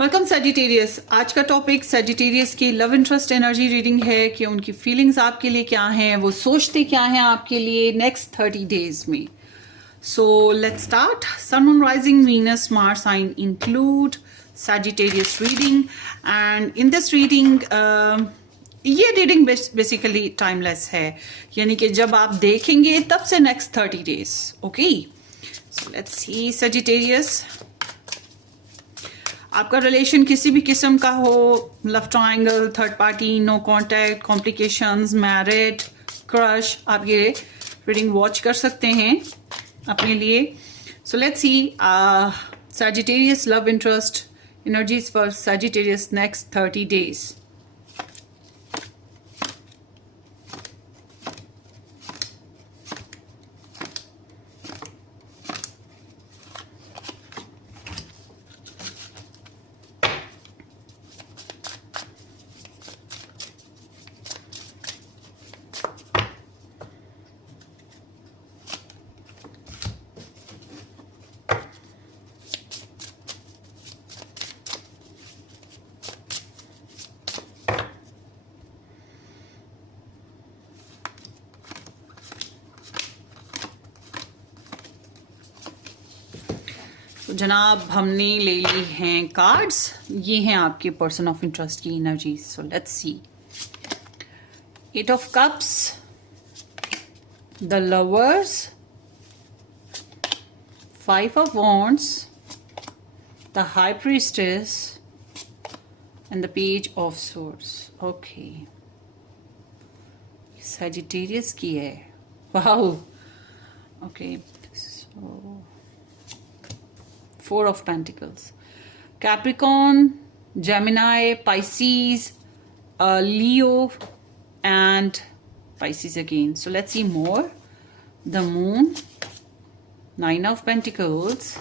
Welcome Sagittarius. आज का topic Sagittarius की लव इंटरेस्ट एनर्जी रीडिंग है कि उनकी फीलिंग्स आपके लिए क्या हैं, वो सोचते क्या हैं आपके लिए नेक्स्ट 30 डेज में। So let's start. Sun moon rising Venus Mars sign include Sagittarius reading and in this reading ये रीडिंग बेसिकली टाइमलेस है, यानी कि जब आप देखेंगे तब से next 30 days. Okay, so let's see Sagittarius, आपका रिलेशन किसी भी किस्म का हो, love triangle, third party, no contact, complications, married, crush, आप ये रीडिंग वॉच कर सकते हैं अपने लिए। So let's see Sagittarius love interest energies for Sagittarius next 30 days. तो जनाब हमने ले ली हैं कार्ड्स, ये हैं आपके पर्सन ऑफ इंटरेस्ट की energy. So let's C, 8 of cups, the lovers, 5 of wands, the high priestess and the page of swords. Okay, Sagittarius की है। Wow, okay, so 4 of Pentacles, Capricorn, Gemini, Pisces, Leo and Pisces again. So let's see more. The Moon, 9 of Pentacles,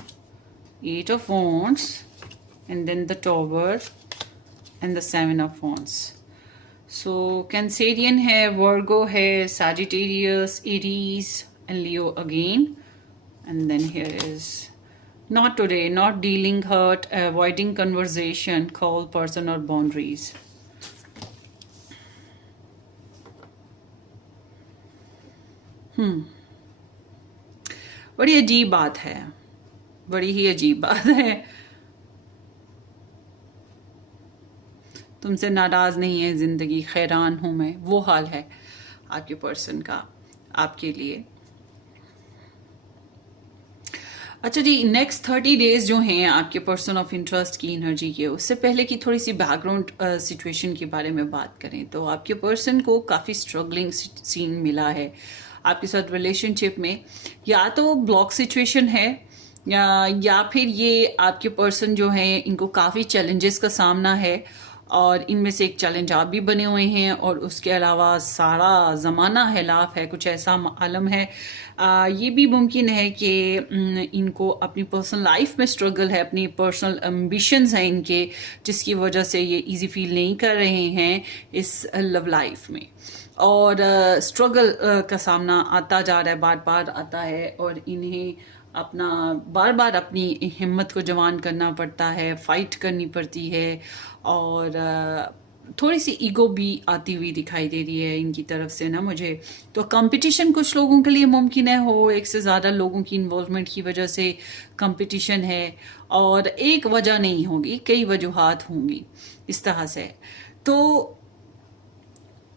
8 of Wands, and then the Tower and the 7 of Wands. So Cancerian है, Virgo है, Sagittarius, Aries and Leo again. And then here is not today, not dealing hurt, avoiding conversation, call person or boundaries. बड़ी अजीब बात है, बड़ी ही अजीब बात है। तुमसे नाराज नहीं है जिंदगी, हैरान हूं मैं, वो हाल है आपके पर्सन का आपके लिए। अच्छा जी, नेक्स्ट 30 डेज जो हैं आपके पर्सन ऑफ इंटरेस्ट की एनर्जी के, उससे पहले की थोड़ी सी बैकग्राउंड सिचुएशन के बारे में बात करें तो आपके पर्सन को काफ़ी स्ट्रगलिंग सीन मिला है आपके साथ रिलेशनशिप में। या तो ब्लॉक सिचुएशन है या फिर ये आपके पर्सन जो हैं इनको काफ़ी चैलेंजेस का सामना है और इनमें से एक चैलेंज आप भी बने हुए हैं और उसके अलावा सारा ज़माना हिलाफ है, कुछ ऐसा आलम है। ये भी मुमकिन है कि इनको अपनी पर्सनल लाइफ में स्ट्रगल है, अपनी पर्सनल एम्बिशंस हैं इनके, जिसकी वजह से ये इजी फील नहीं कर रहे हैं इस लव लाइफ में और स्ट्रगल का सामना आता जा रहा है, बार बार आता है और इन्हें अपना बार बार अपनी हिम्मत को जवान करना पड़ता है, फाइट करनी पड़ती है और थोड़ी सी ईगो भी आती हुई दिखाई दे रही है इनकी तरफ से ना मुझे। तो कंपटीशन कुछ लोगों के लिए मुमकिन है हो, एक से ज़्यादा लोगों की इन्वॉल्वमेंट की वजह से कंपटीशन है और एक वजह नहीं होगी, कई वजूहात होंगी इस तरह से। तो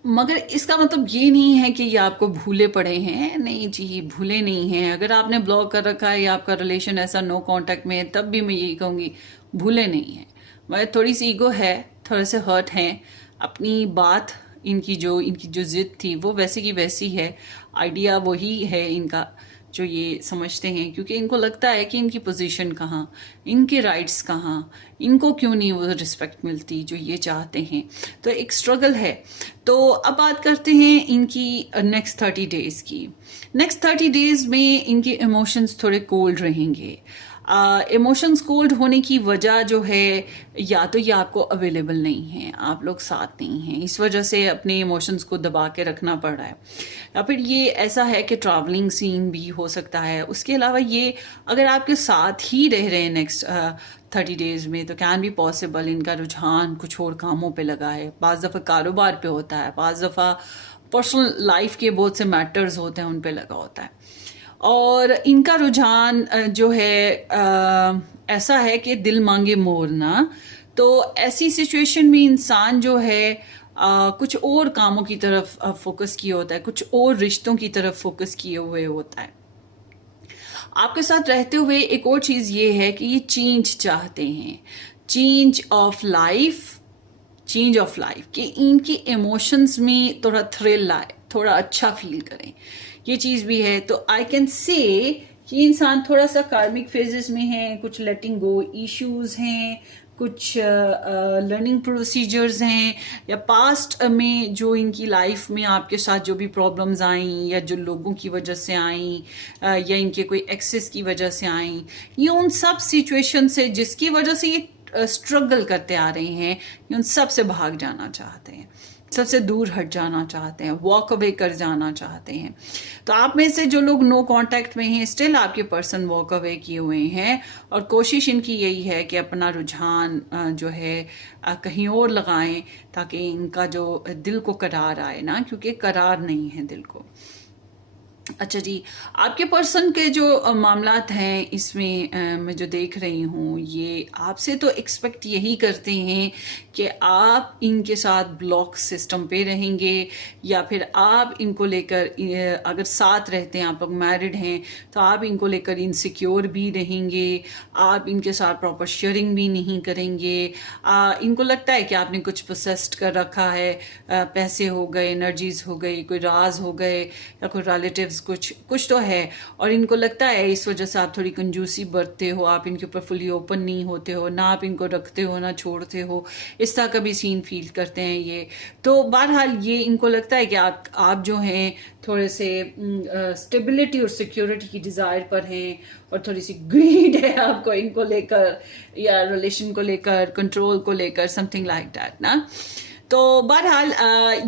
मगर इसका मतलब ये नहीं है कि ये आपको भूले पड़े हैं, नहीं जी, भूले नहीं हैं। अगर आपने ब्लॉक कर रखा है या आपका रिलेशन ऐसा नो कांटेक्ट में है, तब भी मैं यही कहूँगी भूले नहीं हैं। मगर थोड़ी सी ईगो है, थोड़े से हर्ट हैं, अपनी बात इनकी जो जिद थी वो वैसे की वैसी है, आइडिया वही है इनका जो ये समझते हैं, क्योंकि इनको लगता है कि इनकी पोजीशन कहाँ, इनके राइट्स कहाँ, इनको क्यों नहीं वो रिस्पेक्ट मिलती जो ये चाहते हैं। तो एक स्ट्रगल है। तो अब बात करते हैं इनकी नेक्स्ट 30 डेज की। नेक्स्ट 30 डेज में इनके इमोशंस थोड़े कोल्ड रहेंगे। इमोशंस कोल्ड होने की वजह जो है, या तो ये आपको अवेलेबल नहीं है, आप लोग साथ नहीं हैं, इस वजह से अपने इमोशंस को दबा के रखना पड़ रहा है, या फिर ये ऐसा है कि ट्रैवलिंग सीन भी हो सकता है। उसके अलावा ये अगर आपके साथ ही रह रहे हैं नेक्स्ट 30 डेज में, तो कैन बी पॉसिबल इनका रुझान कुछ और कामों पे लगा है। बाज़ दफ़ा कारोबार पे होता है, बाज़ दफ़ा पर्सनल लाइफ के बहुत से मैटर्स होते हैं उन पे लगा होता है। और इनका रुझान जो है ऐसा है कि दिल मांगे मोर ना, तो ऐसी सिचुएशन में इंसान जो है कुछ और कामों की तरफ फोकस किया होता है, कुछ और रिश्तों की तरफ फोकस किए हुए होता है। आपके साथ रहते हुए एक और चीज़ ये है कि ये चेंज चाहते हैं, change of life, change of life, कि इनकी इमोशंस में थोड़ा थ्रिल आए, थोड़ा अच्छा फील करें, ये चीज़ भी है। तो आई कैन से कि इंसान थोड़ा सा कार्मिक फेजेस में है, कुछ लेटिंग गो इश्यूज हैं, कुछ लर्निंग प्रोसीजर्स हैं, या पास्ट में जो इनकी लाइफ में आपके साथ जो भी प्रॉब्लम्स आई, या जो लोगों की वजह से आई, या इनके कोई एक्सेस की वजह से आई, ये उन सब सिचुएशन से जिसकी वजह से ये स्ट्रगल करते आ रहे हैं, ये उन सब से भाग जाना चाहते हैं, सबसे दूर हट जाना चाहते हैं, वॉक अवे कर जाना चाहते हैं। तो आप में से जो लोग नो कांटेक्ट में हैं, स्टिल आपके पर्सन वॉक अवे किए हुए हैं, और कोशिश इनकी यही है कि अपना रुझान जो है कहीं और लगाएं, ताकि इनका जो दिल को करार आए ना, क्योंकि करार नहीं है दिल को। अच्छा जी, आपके पर्सन के जो मामलात हैं इसमें मैं जो देख रही हूँ, ये आपसे तो एक्सपेक्ट यही करते हैं कि आप इनके साथ ब्लॉक सिस्टम पे रहेंगे, या फिर आप इनको लेकर अगर साथ रहते हैं, आप लोग मैरिड हैं, तो आप इनको लेकर इनसिक्योर भी रहेंगे, आप इनके साथ प्रॉपर शेयरिंग भी नहीं करेंगे। इनको लगता है कि आपने कुछ पोसेस्ड कर रखा है, पैसे हो गए, एनर्जीज हो गई, कोई राज हो गए, या कोई रिलेटिव्स कुछ तो है, और इनको लगता है इस वजह से आप थोड़ी कंजूसी बरतते हो, आप इनके ऊपर फुली ओपन नहीं होते हो, ना आप इनको रखते हो ना छोड़ते हो, इस तरह का भी सीन फील करते हैं ये। तो बहरहाल ये इनको लगता है कि आप जो हैं थोड़े से स्टेबिलिटी और सिक्योरिटी की डिज़ायर पर हैं, और थोड़ी सी ग्रीड है आपको इनको लेकर, या रिलेशन को लेकर, कंट्रोल को लेकर, समथिंग लाइक दैट ना। तो बहरहाल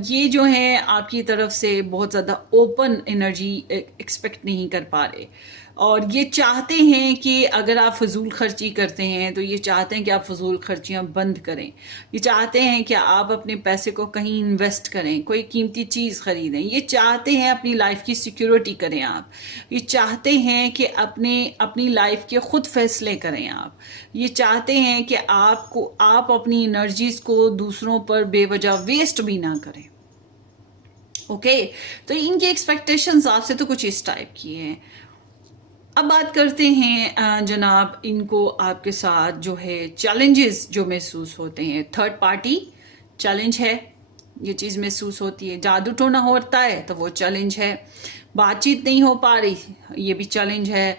ये जो है आपकी तरफ से बहुत ज़्यादा ओपन एनर्जी एक्सपेक्ट नहीं कर पा रहे, और ये चाहते हैं कि अगर आप फजूल खर्ची करते हैं, तो ये चाहते हैं कि आप फजूल खर्चियाँ बंद करें, ये चाहते हैं कि आप अपने पैसे को कहीं इन्वेस्ट करें, कोई कीमती चीज़ खरीदें, ये चाहते हैं अपनी लाइफ की सिक्योरिटी करें आप, ये चाहते हैं कि अपनी लाइफ के खुद फैसले करें आप, ये चाहते हैं कि आप अपनी एनर्जीज को दूसरों पर बेवजह वेस्ट भी ना करें। ओके, तो इनकी एक्सपेक्टेशंस आपसे तो कुछ इस टाइप की हैं। अब बात करते हैं जनाब, इनको आपके साथ जो है चैलेंजेस जो महसूस होते हैं, थर्ड पार्टी चैलेंज है, ये चीज़ महसूस होती है। जादू टोना होता है तो वो चैलेंज है, बातचीत नहीं हो पा रही, ये भी चैलेंज है,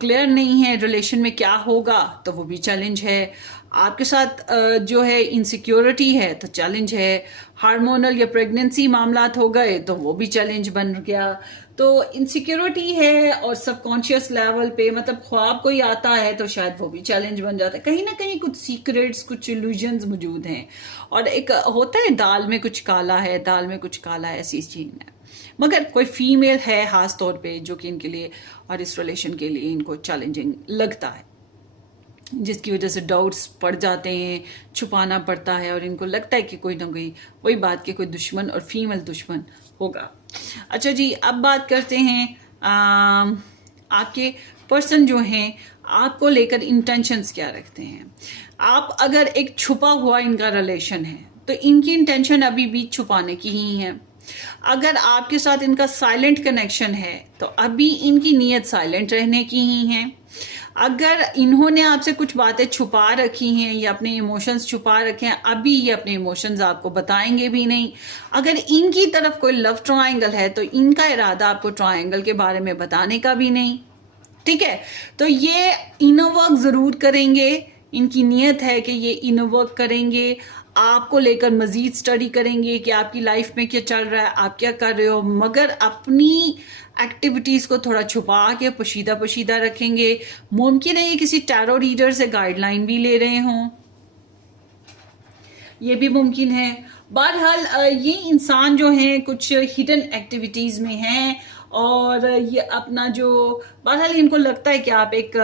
क्लियर नहीं है रिलेशन में क्या होगा, तो वो भी चैलेंज है। आपके साथ जो है इनसिक्योरिटी है तो चैलेंज है, हार्मोनल या प्रेगनेंसी मामलात हो गए तो वो भी चैलेंज बन गया। तो इनसिक्योरिटी है, और सबकॉन्शियस लेवल पे मतलब ख्वाब कोई आता है तो शायद वो भी चैलेंज बन जाता है। कहीं ना कहीं कुछ सीक्रेट्स, कुछ इल्यूजन्स मौजूद हैं, और एक होता है दाल में कुछ काला है, दाल में कुछ काला है, ऐसी चीज़ है। मगर कोई फीमेल है खास तौर पे जो कि इनके लिए और इस रिलेशन के लिए इनको चैलेंजिंग लगता है, जिसकी वजह से डाउट्स पड़ जाते हैं, छुपाना पड़ता है, और इनको लगता है कि कोई ना कोई वही बात के कोई दुश्मन और फीमेल दुश्मन होगा। अच्छा जी, अब बात करते हैं आपके पर्सन जो हैं आपको लेकर इंटेंशंस क्या रखते हैं। आप अगर एक छुपा हुआ इनका रिलेशन है तो इनकी इंटेंशन अभी भी छुपाने की ही है। अगर आपके साथ इनका साइलेंट कनेक्शन है तो अभी इनकी नीयत साइलेंट रहने की ही है। अगर इन्होंने आपसे कुछ बातें छुपा रखी हैं या अपने इमोशंस छुपा रखे हैं, अभी ये अपने इमोशंस आपको बताएंगे भी नहीं। अगर इनकी तरफ कोई लव ट्रायंगल है तो इनका इरादा आपको ट्रायंगल के बारे में बताने का भी नहीं। ठीक है, तो ये इनर वर्क जरूर करेंगे इनकी नीयत है कि ये इनर वर्क करेंगे, आपको लेकर मजीद स्टडी करेंगे कि आपकी लाइफ में क्या चल रहा है, आप क्या कर रहे हो, मगर अपनी एक्टिविटीज़ को थोड़ा छुपा के पोशीदा पोशीदा रखेंगे। मुमकिन है ये किसी टैरो रीडर से गाइडलाइन भी ले रहे हों, ये भी मुमकिन है। बहरहाल ये इंसान जो हैं कुछ हिडन एक्टिविटीज़ में हैं और ये अपना जो बहरहाल इनको लगता है कि आप एक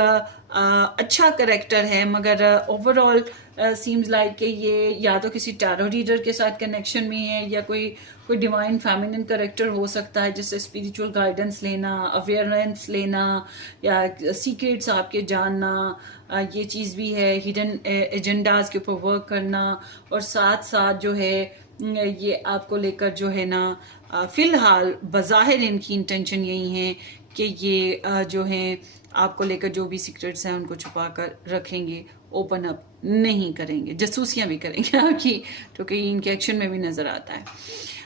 अच्छा करेक्टर है, मगर ओवरऑल सीम्स लाइक कि ये या तो किसी टैरो रीडर के साथ कनेक्शन में है या कोई डिवाइन फेमिनिन करेक्टर हो सकता है जिससे स्पिरिचुअल गाइडेंस लेना, अवेयरनेस लेना या सीक्रेट्स आपके जानना, ये चीज़ भी है। हिडन एजेंडाज के ऊपर वर्क करना और साथ साथ जो है ये आपको लेकर जो है ना फ़िलहाल बज़ाहिर इनकी इंटेंशन यही है कि ये जो है आपको लेकर जो भी सीक्रेट्स हैं उनको छुपा कर रखेंगे, ओपन अप नहीं करेंगे, जासूसियाँ भी करेंगे आपकी, जो कि इनके एक्शन में भी नज़र आता है।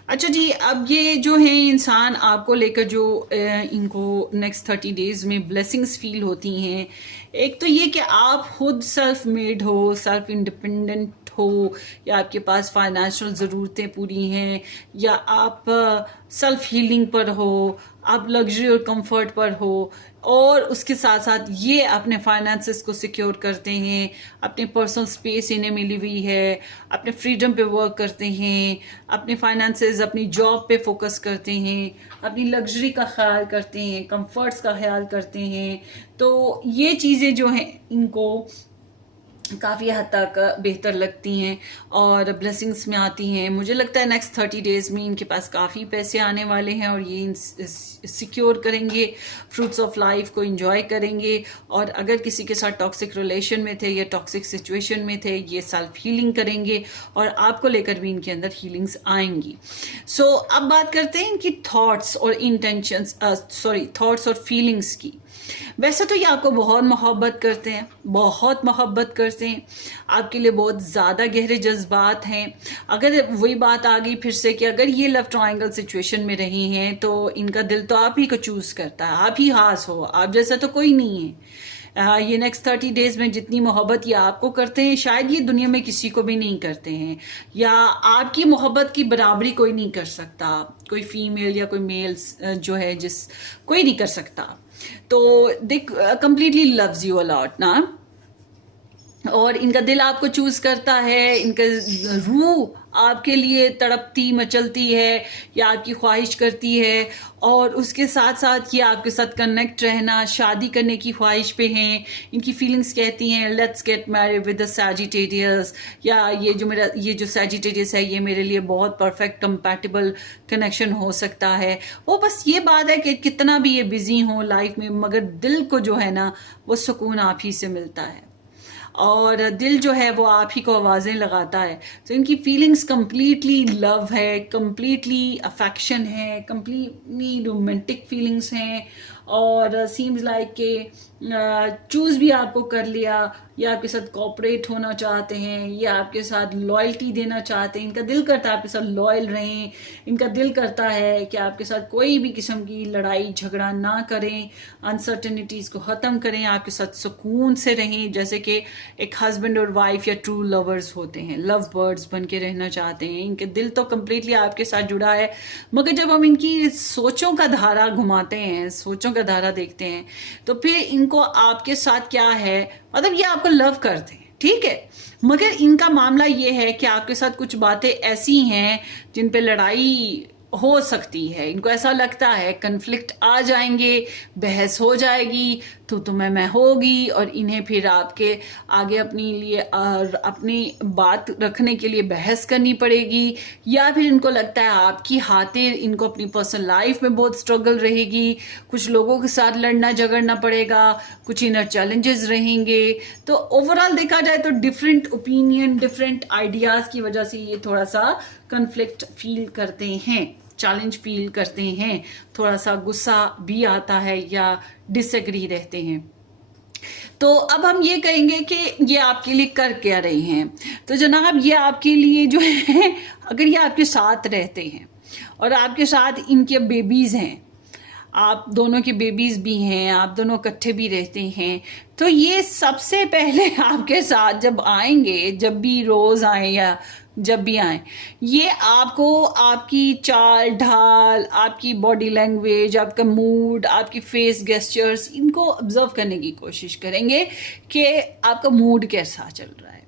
अच्छा जी, अब ये जो है इंसान आपको लेकर जो इनको नेक्स्ट 30 डेज़ में ब्लेसिंग्स फील होती हैं, एक तो ये कि आप खुद सेल्फ मेड हो, सेल्फ इंडिपेंडेंट हो, या आपके पास फाइनेंशियल ज़रूरतें पूरी हैं, या आप सेल्फ हीलिंग पर हो, आप लग्जरी और कंफर्ट पर हो, और उसके साथ साथ ये अपने फाइनेंसेस को सिक्योर करते हैं, अपनी पर्सनल स्पेस इन्हें मिली हुई है, अपने फ्रीडम पे वर्क करते हैं, अपने फाइनेंसेस अपनी जॉब पे फोकस करते हैं, अपनी लग्जरी का ख्याल करते हैं, कंफर्ट्स का ख्याल करते हैं। तो ये चीज़ें जो हैं इनको काफ़ी हद तक बेहतर लगती हैं और ब्लेसिंग्स में आती हैं। मुझे लगता है नेक्स्ट 30 डेज़ में इनके पास काफ़ी पैसे आने वाले हैं और ये सिक्योर करेंगे, फ्रूट्स ऑफ लाइफ को एंजॉय करेंगे। और अगर किसी के साथ टॉक्सिक रिलेशन में थे या टॉक्सिक सिचुएशन में थे, ये सेल्फ हीलिंग करेंगे और आपको लेकर भी इनके अंदर हीलिंग्स आएंगी। सो अब बात करते हैं इनकी थॉट्स और इंटेंशंस, थॉट्स और फीलिंग्स की। वैसे तो ये आपको बहुत मोहब्बत करते हैं, बहुत मोहब्बत करते हैं, आपके लिए बहुत ज़्यादा गहरे जज्बात हैं। अगर वही बात आ गई फिर से कि अगर ये लव ट्रायंगल सिचुएशन में रही हैं तो इनका दिल तो आप ही को चूज़ करता है, आप ही हास हो, आप जैसा तो कोई नहीं है। ये नेक्स्ट 30 डेज़ में जितनी मोहब्बत ये आपको करते हैं शायद ये दुनिया में किसी को भी नहीं करते हैं, या आपकी मोहब्बत की बराबरी कोई नहीं कर सकता, कोई फीमेल या कोई मेल जो है कोई नहीं कर सकता। तो दे कंप्लीटली लव्स यू अलॉट ना, और इनका दिल आपको चूज करता है, इनका रूह आपके लिए तड़पती मचलती है या आपकी ख्वाहिश करती है, और उसके साथ साथ ये आपके साथ कनेक्ट रहना, शादी करने की ख्वाहिश पे हैं। इनकी फीलिंग्स कहती हैं let's get married with the Sagittarius, या ये जो सैजिटेरियस है ये मेरे लिए बहुत परफेक्ट कंपैटिबल कनेक्शन हो सकता है। वो बस ये बात है कि कितना भी ये बिजी हो लाइफ में, मगर दिल को जो है ना वो सुकून आप ही से मिलता है और दिल जो है वो आप ही को आवाज़ें लगाता है। तो इनकी फीलिंग्स कंप्लीटली लव है, कंप्लीटली अफेक्शन है, कंप्लीटली रोमांटिक फीलिंग्स हैं, और सीम्स लाइक के चूज़ भी आपको कर लिया, या आपके साथ कोऑपरेट होना चाहते हैं, या आपके साथ लॉयल्टी देना चाहते हैं। इनका दिल करता है आपके साथ लॉयल रहें, इनका दिल करता है कि आपके साथ कोई भी किस्म की लड़ाई झगड़ा ना करें, अनसर्टेनिटीज़ को ख़त्म करें, आपके साथ सुकून से रहें, जैसे कि एक हस्बैंड और वाइफ या ट्रू लवर्स होते हैं, लव बर्ड्स बन के रहना चाहते हैं। इनके दिल तो कम्प्लीटली आपके साथ जुड़ा है, मगर जब हम इनकी सोचों का धारा घुमाते हैं, सोचों का धारा देखते हैं, तो फिर इनको आपके साथ क्या है, मतलब ये आपको लव करते हैं, ठीक है, मगर इनका मामला ये है कि आपके साथ कुछ बातें ऐसी हैं जिन पे लड़ाई हो सकती है। इनको ऐसा लगता है कन्फ्लिक्ट आ जाएंगे, बहस हो जाएगी, तो मैं होगी, और इन्हें फिर आपके आगे अपनी बात रखने के लिए बहस करनी पड़ेगी, या फिर इनको लगता है आपकी खातिर इनको अपनी पर्सनल लाइफ में बहुत स्ट्रगल रहेगी, कुछ लोगों के साथ लड़ना झगड़ना पड़ेगा, कुछ इनर चैलेंजेस रहेंगे। तो ओवरऑल देखा जाए तो डिफरेंट ओपिनियन, डिफरेंट आइडियाज़ की वजह से ये थोड़ा सा कन्फ्लिक्ट फील करते हैं, चैलेंज फील करते हैं, थोड़ा सा गुस्सा भी आता है या डिसएग्री रहते हैं। तो अब हम ये कहेंगे कि ये आपके लिए कर क्या रहे हैं। तो जनाब ये आपके लिए जो है, अगर ये आपके साथ रहते हैं और आपके साथ इनके बेबीज़ हैं, आप दोनों के बेबीज भी हैं, आप दोनों इकट्ठे भी रहते हैं, तो ये सबसे पहले आपके साथ जब आएंगे, जब भी रोज आए या जब भी आए, ये आपको आपकी चाल ढाल, आपकी बॉडी लैंग्वेज, आपका मूड, आपकी फेस गेस्चर्स, इनको ऑब्जर्व करने की कोशिश करेंगे कि आपका मूड कैसा चल रहा है,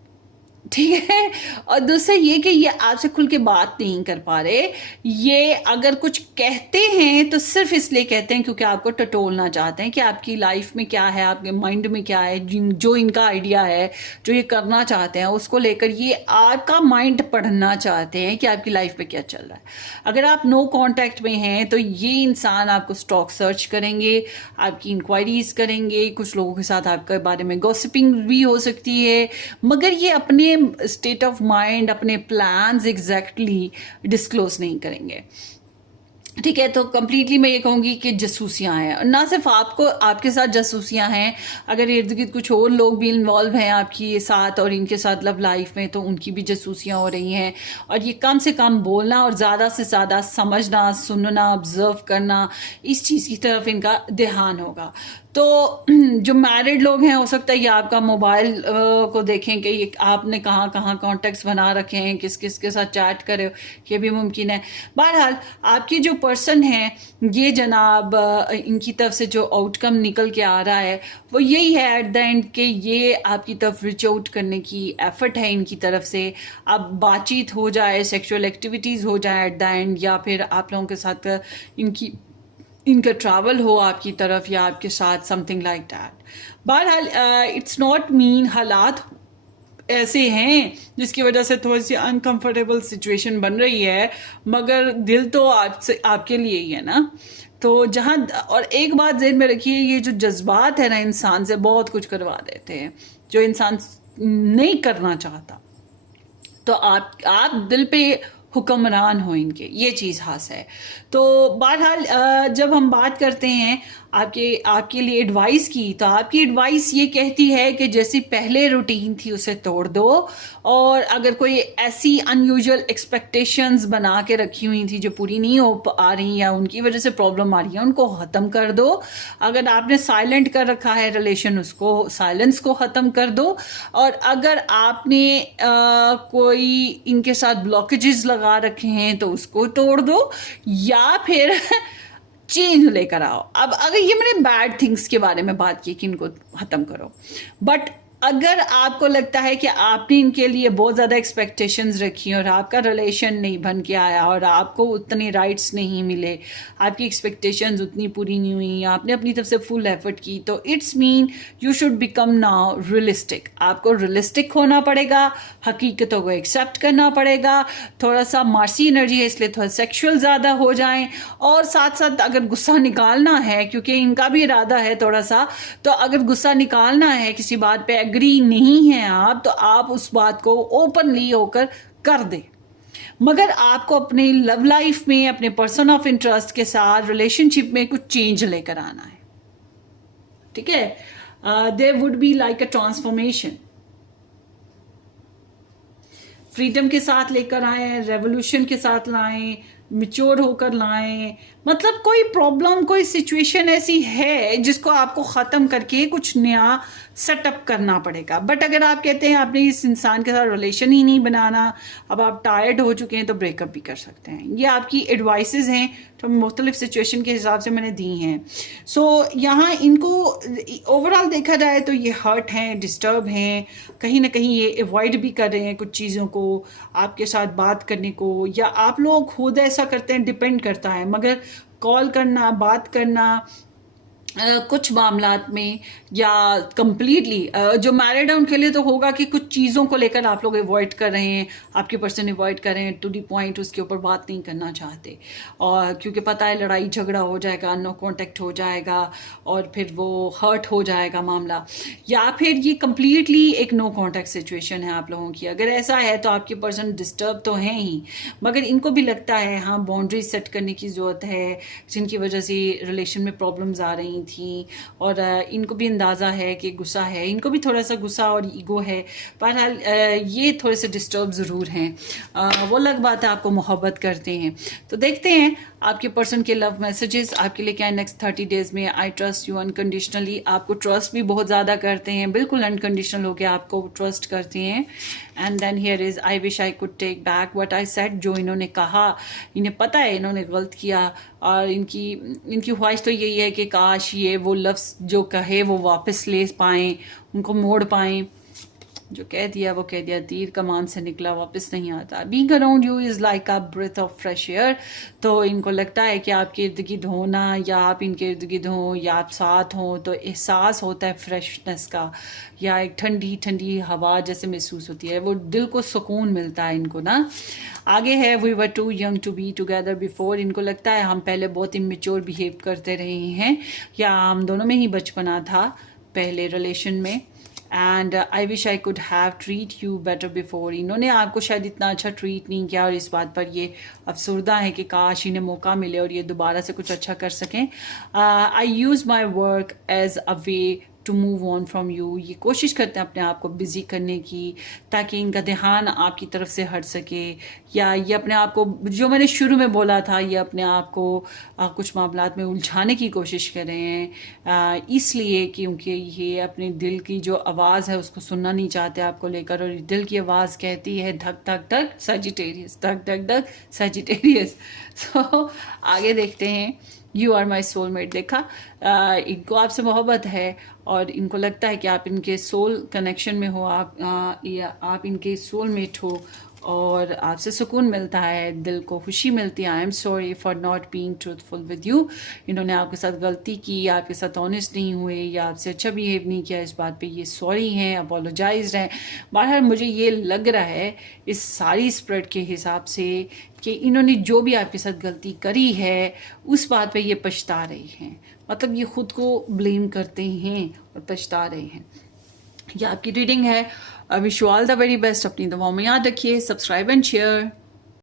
ठीक है। और दूसरा ये कि ये आपसे खुल के बात नहीं कर पा रहे, ये अगर कुछ कहते हैं तो सिर्फ इसलिए कहते हैं क्योंकि आपको टटोलना चाहते हैं कि आपकी लाइफ में क्या है, आपके माइंड में क्या है, जो इनका आइडिया है, जो ये करना चाहते हैं, उसको लेकर ये आपका माइंड पढ़ना चाहते हैं कि आपकी लाइफ में क्या चल रहा है। अगर आप नो कांटेक्ट में हैं तो ये इंसान आपको स्टॉक सर्च करेंगे, आपकी इंक्वायरीज करेंगे, कुछ लोगों के साथ आपके बारे में गॉसिपिंग भी हो सकती है, मगर ये अपने स्टेट ऑफ माइंड, अपने प्लान्स एग्जैक्टली डिस्क्लोज नहीं करेंगे, ठीक है। तो कंप्लीटली मैं ये कहूँगी कि जासूसियाँ हैं, और ना सिर्फ आपको, आपके साथ जासूसियाँ हैं, अगर इर्द गिर्द कुछ और लोग भी इन्वॉल्व हैं आपकी साथ और इनके साथ लव लाइफ में, तो उनकी भी जासूसियाँ हो रही हैं। और ये कम से कम बोलना और ज़्यादा से ज़्यादा समझना, सुनना, ऑब्जर्व करना, इस चीज़ की तरफ इनका ध्यान होगा। तो जो मैरिड लोग हैं, हो सकता है ये आपका मोबाइल को देखें कि ये आपने कहाँ कहाँ कॉन्टेक्ट्स बना रखे हैं, किस किस के साथ चैट करे, ये भी मुमकिन है। बहरहाल आपकी जो पर्सन है, ये जनाब, इनकी तरफ से जो आउटकम निकल के आ रहा है वो यही है एट द एंड कि ये आपकी तरफ रिच आउट करने की एफर्ट है इनकी तरफ से। अब बातचीत हो जाए, सेक्सुअल एक्टिविटीज़ हो जाए एट द एंड, या फिर आप लोगों के साथ इनका ट्रैवल हो आपकी तरफ या आपके साथ, समथिंग लाइक दैट। बहरहाल इट्स नॉट मीन हालात ऐसे हैं जिसकी वजह से थोड़ी सी अनकंफर्टेबल सिचुएशन बन रही है, मगर दिल तो आपसे, आपके लिए ही है ना। तो जहाँ, और एक बात ज़हन में रखिए, ये जो जज्बात है ना, इंसान से बहुत कुछ करवा देते हैं जो इंसान नहीं करना चाहता। तो आप दिल पे हुक्मरान हो इनके, ये चीज़ खास है। तो बहरहाल जब हम बात करते हैं आपके लिए एडवाइस की, तो आपकी एडवाइस ये कहती है कि जैसी पहले रूटीन थी उसे तोड़ दो, और अगर कोई ऐसी अनयूजुअल एक्सपेक्टेशंस बना के रखी हुई थी जो पूरी नहीं हो आ रही या उनकी वजह से प्रॉब्लम आ रही है, उनको ख़त्म कर दो। अगर आपने साइलेंट कर रखा है रिलेशन, उसको साइलेंस को ख़त्म कर दो। और अगर आपने कोई इनके साथ ब्लॉकेजेस लगा रखे हैं तो उसको तोड़ दो, या फिर चेंज लेकर आओ। अब अगर ये मैंने बैड थिंग्स के बारे में बात की कि इनको ख़त्म करो, बट अगर आपको लगता है कि आपने इनके लिए बहुत ज़्यादा एक्सपेक्टेशंस रखी और आपका रिलेशन नहीं बन के आया और आपको उतने राइट्स नहीं मिले, आपकी एक्सपेक्टेशंस उतनी पूरी नहीं हुई, आपने अपनी तरफ से फुल एफर्ट की, तो it's mean you should become now realistic. आपको रियलिस्टिक होना पड़ेगा, हकीकतों को एक्सेप्ट करना पड़ेगा। थोड़ा सा मार्सी एनर्जी है इसलिए थोड़ा सेक्शुअल ज़्यादा हो जाएं, और साथ साथ अगर गुस्सा निकालना है, क्योंकि इनका भी इरादा है थोड़ा सा, तो अगर गुस्सा निकालना है, किसी बात पे एग्री नहीं है आप, तो आप उस बात को ओपनली होकर कर दें। मगर आपको अपनी लव लाइफ में, अपने पर्सन ऑफ इंटरेस्ट के साथ रिलेशनशिप में कुछ चेंज लेकर आना है, ठीक है। There would be like a transformation, freedom के साथ लेकर आए, रेवोल्यूशन के साथ लाएं, मिच्योर होकर लाएं। मतलब कोई प्रॉब्लम, कोई सिचुएशन ऐसी है जिसको आपको ख़त्म करके कुछ नया सेटअप करना पड़ेगा। बट अगर आप कहते हैं आपने इस इंसान के साथ रिलेशन ही नहीं बनाना, अब आप टायर्ड हो चुके हैं, तो ब्रेकअप भी कर सकते हैं। ये आपकी एडवाइसेस हैं तो मुख्तलिफ सिचुएशन के हिसाब से मैंने दी हैं। सो यहाँ इनको ओवरऑल देखा जाए तो ये हर्ट हैं, डिस्टर्ब हैं, कहीं ना कहीं ये अवॉइड भी कर रहे हैं कुछ चीज़ों को आपके साथ बात करने को, या आप लोग खुद ऐसा करते हैं, डिपेंड करता है। मगर कॉल करना, बात करना कुछ मामलात में, या कंप्लीटली जो मैरिड है उनके लिए तो होगा कि कुछ चीज़ों को लेकर आप लोग अवॉइड कर रहे हैं, आपके पर्सन अवॉइड कर रहे हैं, टू दी पॉइंट उसके ऊपर बात नहीं करना चाहते, और क्योंकि पता है लड़ाई झगड़ा हो जाएगा, नो कांटेक्ट हो जाएगा, और फिर वो हर्ट हो जाएगा मामला। या फिर ये कंप्लीटली एक नो कांटेक्ट सिचुएशन है आप लोगों की। अगर ऐसा है तो आपके पर्सन डिस्टर्ब तो हैं ही, मगर इनको भी लगता है हाँ बाउंड्रीज सेट करने की ज़रूरत है, जिनकी वजह से रिलेशन में प्रॉब्लम्स आ रही, थी और इनको भी अंदाज़ा है कि गुस्सा है, इनको भी थोड़ा सा गुस्सा और ईगो है। बहरहाल ये थोड़े से डिस्टर्ब ज़रूर हैं। वो अलग बात है, आपको मोहब्बत करते हैं। तो देखते हैं आपके पर्सन के लव मैसेजेस आपके लिए क्या है नेक्स्ट 30 डेज में। आई ट्रस्ट यू अनकंडीशनली, आपको ट्रस्ट भी बहुत ज़्यादा करते हैं, बिल्कुल अनकंडीशनल होकर आपको ट्रस्ट करते हैं। And then here is I wish I could take back what I said, जो इन्होंने कहा इन्हें पता है इन्होंने गलत किया और इनकी ख्वाहिश तो यही है कि काश ये वो लफ्ज़ जो कहे वो वापस ले पाएँ, उनको मोड़ पाएँ। जो कह दिया वो कह दिया, तीर कमान से निकला वापस नहीं आता। Being around you is like a breath of fresh air. तो इनको लगता है कि आपके इर्द गिर्द होना या आप इनके इर्द गिर्द हों या आप साथ हों तो एहसास होता है फ्रेशनेस का, या एक ठंडी ठंडी हवा जैसे महसूस होती है, वो दिल को सुकून मिलता है इनको ना। आगे है we were too young to be together before, इनको लगता है हम पहले बहुत इमेच्योर बिहेव करते रहे हैं या हम दोनों में ही बचपना था पहले रिलेशन में। And I wish I could have treat you better before, इन्होंने आपको शायद इतना अच्छा ट्रीट नहीं किया और इस बात पर ये अफसरदा है कि काश इन्हें मौका मिले और ये दोबारा से कुछ अच्छा कर सकें। I use my work as a way to move on from you, ये कोशिश करते हैं अपने आप को बिजी करने की ताकि इनका ध्यान आपकी तरफ से हट सके, या ये अपने आप को, जो मैंने शुरू में बोला था, ये अपने आप को कुछ मामलात में उलझाने की कोशिश कर रहे हैं इसलिए क्योंकि ये अपने दिल की जो आवाज़ है उसको सुनना नहीं चाहते आपको लेकर, और दिल की आवाज़ कहती है धक धक धक सजिटेरियस, धक धक धक सजिटेरियस। सो आगे देखते हैं। यू आर माई सोलमेट, देखा इनको आपसे मोहब्बत है और इनको लगता है कि आप इनके सोल कनेक्शन में हो, या आप इनके सोलमेट हो और आपसे सुकून मिलता है, दिल को खुशी मिलती है। I am sorry for not being truthful with you, इन्होंने आपके साथ गलती की, आपके साथ ऑनेस्ट नहीं हुए या आपसे अच्छा बिहेव नहीं किया, इस बात पे ये सॉरी हैं, अपोलोजाइज हैं। बहरहाल मुझे ये लग रहा है इस सारी स्प्रेड के हिसाब से कि इन्होंने जो भी आपके साथ गलती करी है उस बात पे ये पछता रहे हैं, मतलब ये खुद को ब्लेम करते हैं और पछता रहे हैं। यह आपकी रीडिंग है। Wish you all the very best, अपनी दुआओं में याद रखिए, सब्सक्राइब एंड शेयर।